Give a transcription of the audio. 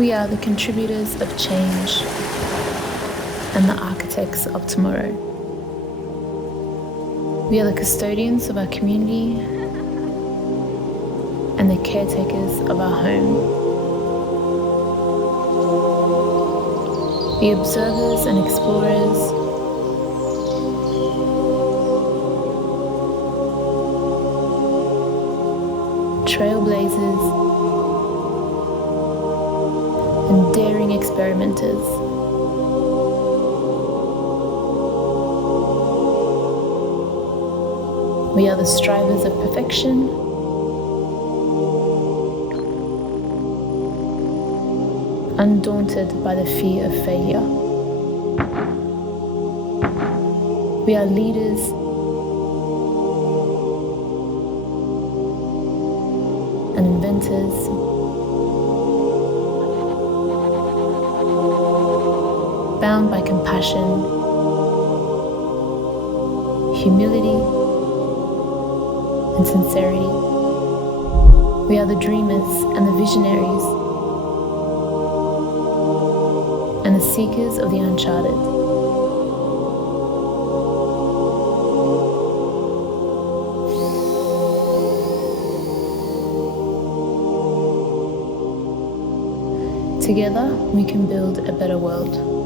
We are the contributors of change and the architects of tomorrow. We are the custodians of our community and the caretakers of our home. The observers and explorers, trailblazers, and daring experimenters. We are the strivers of perfection undaunted by the fear of failure. We are leaders and inventors, bound by compassion, humility, and sincerity. We are the dreamers and the visionaries and the seekers of the uncharted. Together, we can build a better world.